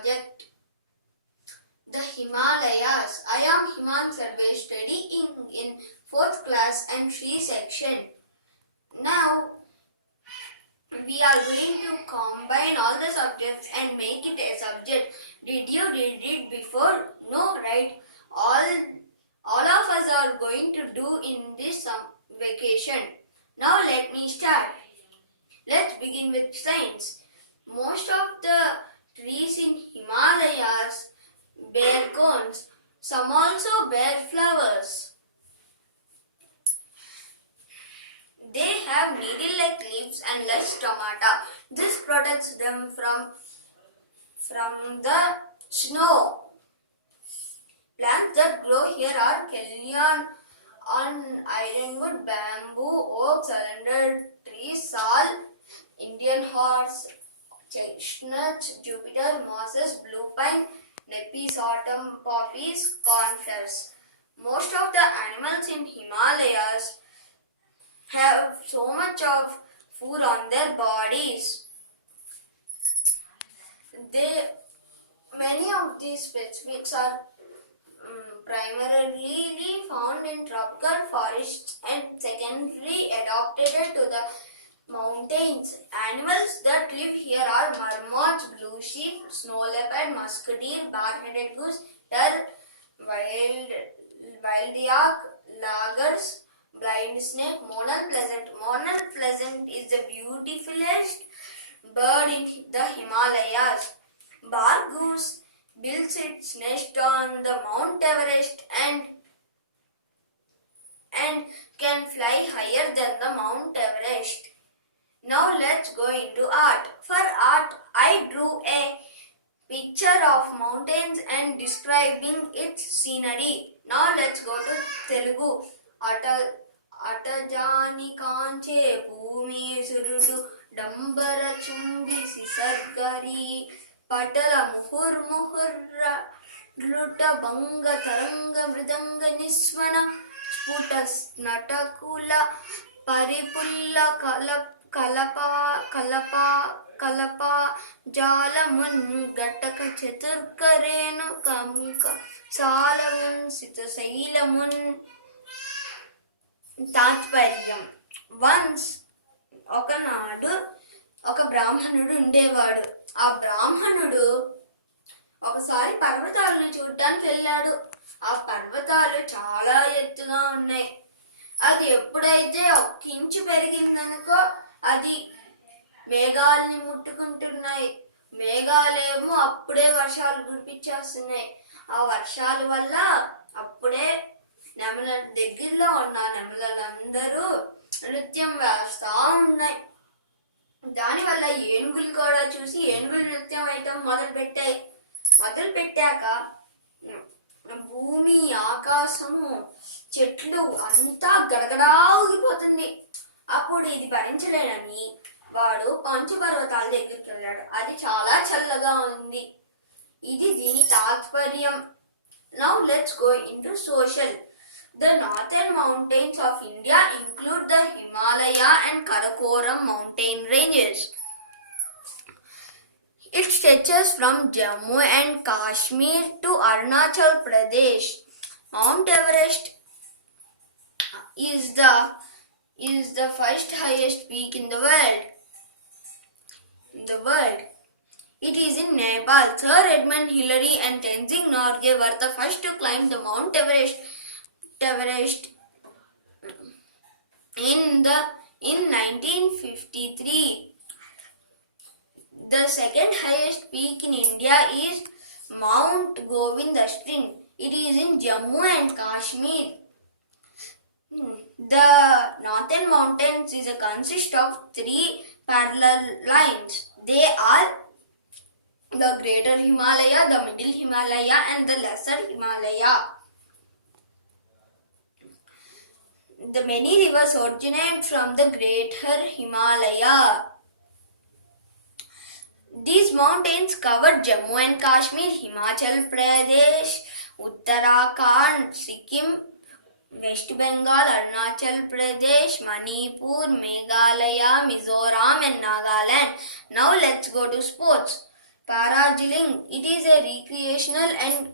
project The Himalayas. I am Himan Sarve, studying in 4th class and 3 section. Now we are going to combine all the subjects and make it a subject. Did you read it before? No, right? All of us are going to do in this vacation. Now let me start. Let's begin with science. Most of the trees in Himalayas bear cones. Some also bear flowers. They have needle-like leaves and less stomata. This protects them from the snow. Plants that grow here are Kalian on ironwood, bamboo, oak, cylinder trees, sal, Indian horse, chestnuts, Jupiter, mosses, blue pine, nepis, autumn poppies, cornflowers. Most of the animals in Himalayas have so much of fur on their bodies. Many of these species are primarily found in tropical forests and secondary adapted to the mountains. Animals that live here are marmots, blue sheep, snow leopard, musk deer, bar-headed goose, deer, wild yak, lagers, blind snake, Monal pleasant. Monal pleasant is the beautifulest bird in the Himalayas. Bar goose builds its nest on the Mount Everest and can fly higher than the Mount Everest. Now let's go into art. For art, I drew a picture of mountains and describing its scenery. Now let's go to Telugu. Atajani kanche bhumi surudu dambara chumbi sisargari patala muhurra luta banga taranga mridanga nisvana sputa natakula paripulla kalapa jalamun gataka chaturkarenu kamka salamun sitasailamun. తాత్పర్యం. Once ఒకనాడు ఒక బ్రాహ్మణుడు ఉండేవాడు. ఆ బ్రాహ్మణుడు ఒకసారి పర్వతాలను చూడటానికి వెళ్ళాడు. ఆ పర్వతాలు చాలా ఎత్తుగా ఉన్నాయి. అది ఎప్పుడైతే ఒక ఇంచు పెరిగిందనుకో అది మేఘాలని ముట్టుకుంటున్నాయి. మేఘాలేమో అప్పుడే వర్షాలు కురిపించేస్తున్నాయి. ఆ వర్షాల వల్ల అప్పుడే నెమల దగ్గరలో ఉన్న నెమలందరూ నృత్యం వేస్తా ఉన్నాయి. దానివల్ల ఏనుగులు కూడా చూసి ఏనుగులు నృత్యం వేయటం మొదలు పెట్టాక భూమి, ఆకాశము, చెట్లు అంతా గడగడా ఊగిపోతుంది. అప్పుడు ఇది భరించలేనని వాడు పంచపర్వతాల దగ్గరికి వెళ్ళాడు. అది చాలా చల్లగా ఉంది. ఇది దీని తాత్పర్యం. Now let's go into social. The northern mountains of India include the Himalaya and Karakoram mountain ranges. It stretches from Jammu and Kashmir to Arunachal Pradesh. Mount Everest is the first highest peak in the world. It is in Nepal. Sir Edmund Hillary and Tenzing Norgay were the first to climb the Mount Everest in 1953. The second highest peak in India is Mount Govindasring. It is in Jammu and Kashmir. The northern mountains consist of 3 parallel lines. They are the Greater Himalaya, the Middle Himalaya and the Lesser Himalaya. The many rivers originate from the Greater Himalaya. These mountains cover Jammu and Kashmir, Himachal Pradesh, Uttarakhand, Sikkim, West Bengal, Arunachal Pradesh, Manipur, Meghalaya, Mizoram and Nagaland. Now let's go to sports. Parasailing. It is a recreational and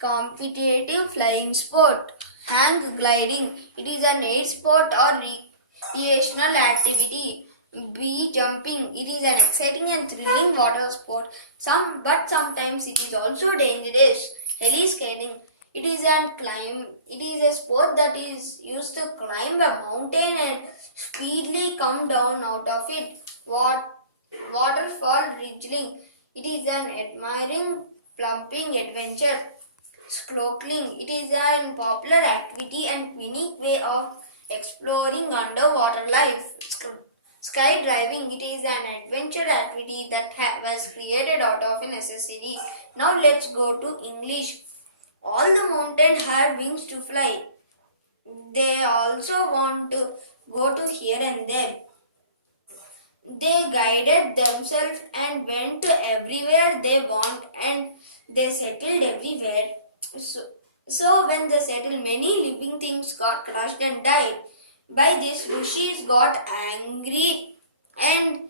competitive flying sport. Hang gliding. It is an air sport or recreational activity. Bee jumping. It is an exciting and thrilling water sport. But sometimes it is also dangerous. Heli skating. It is a sport that is used to climb a mountain and speedily come down out of it. Waterfall ridgeling. It is an admiring plumping adventure. Snorkeling. It is a popular activity and unique way of exploring underwater life. Skydiving. It is an adventure activity that was created out of a necessity. Now let's go to English. All the mountains had wings to fly. They also want to go to here and there. They guided themselves and went to everywhere they want, and they settled everywhere. So when they settled, many living things got crushed and died. By this, rishis got angry and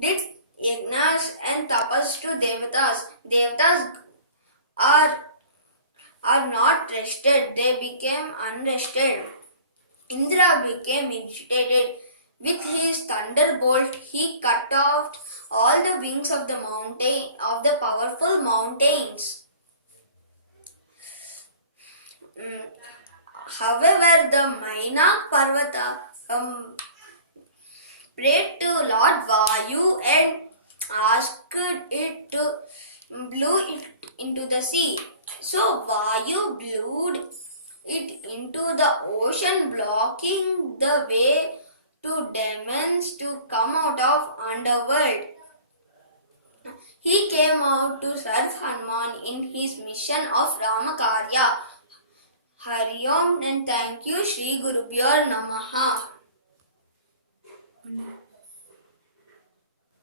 did yajnas and tapas to devatas. Devatas are not rested, they became unrested. Indra became irritated. With his thunderbolt, he cut off all the wings of the powerful mountains. However, the Mainak Parvata prayed to Lord Vayu and asked it to blow it into the sea. So Vayu blew it into the ocean, blocking the way to demons to come out of underworld. He came out to serve Hanuman in his mission of Ramakarya. Hari Om and thank you, Shri Gurubhyo Namaha.